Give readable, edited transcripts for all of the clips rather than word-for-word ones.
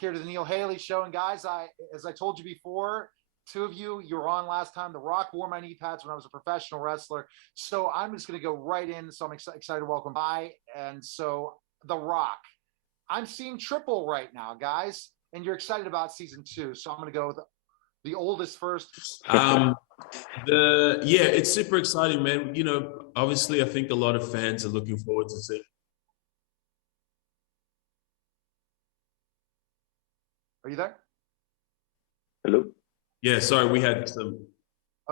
here to the Neil Haley Show. And guys, as I told you before, two of you were on last time. The Rock wore my knee pads when I was a professional wrestler. So I'm just going to go right in. So I'm excited to welcome by. And so The Rock, I'm seeing triple right now, guys. And you're excited about season 2. So I'm going to go with the oldest first. It's super exciting, man. You know, obviously, I think a lot of fans are looking forward to seeing. Are you there? Hello? Yeah, sorry, we had some.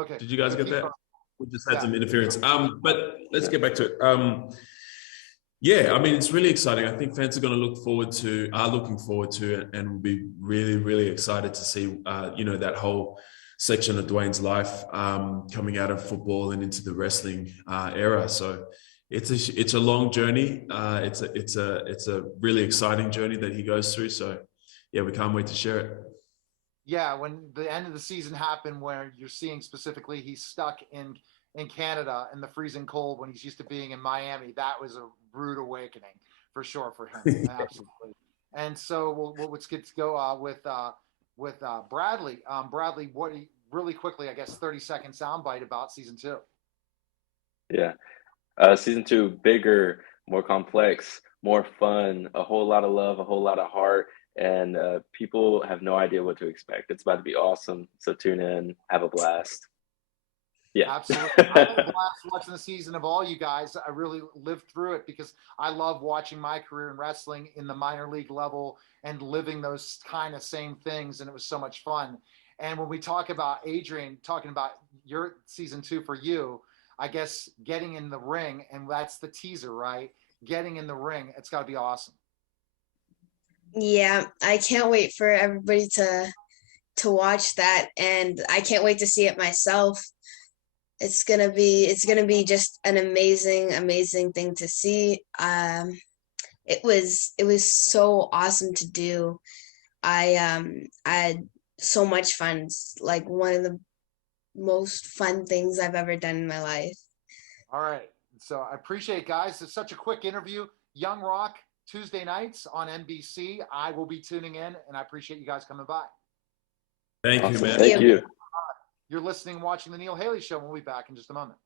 Okay. Did you guys get that? We just had some interference. But let's get back to it. I mean, it's really exciting. I think fans are looking forward to it, and will be really, really excited to see, that whole section of Dwayne's life coming out of football and into the wrestling era. So it's a long journey. It's a really exciting journey that he goes through. So yeah, we can't wait to share it. Yeah, when the end of the season happened, where you're seeing specifically he's stuck in Canada in the freezing cold when he's used to being in Miami, that was a rude awakening for sure for him. Absolutely. And so let's get to go with Bradley. Bradley, really quickly, I guess 30-second soundbite about season 2. Yeah. Season 2, bigger, more complex, more fun, a whole lot of love, a whole lot of heart, and people have no idea what to expect. It's about to be awesome. So tune in, have a blast. Yeah, absolutely. I had a blast watching the season of all you guys. I really lived through it because I love watching my career in wrestling in the minor league level and living those kind of same things, and it was so much fun. And when we talk about Adrian, talking about your season 2 for you, I guess getting in the ring, and that's the teaser, right? Getting in the ring, it's got to be awesome. Yeah, I can't wait for everybody to watch that, and I can't wait to see it myself. It's gonna be just an amazing thing to see. It was so awesome to do. I had so much fun. It's like one of the most fun things I've ever done in my life. All right. So I appreciate it, guys. It's such a quick interview. Young Rock, Tuesday nights on NBC. I will be tuning in, and I appreciate you guys coming by. Thank you, man. Thank you. You're listening and watching The Neil Haley Show. We'll be back in just a moment.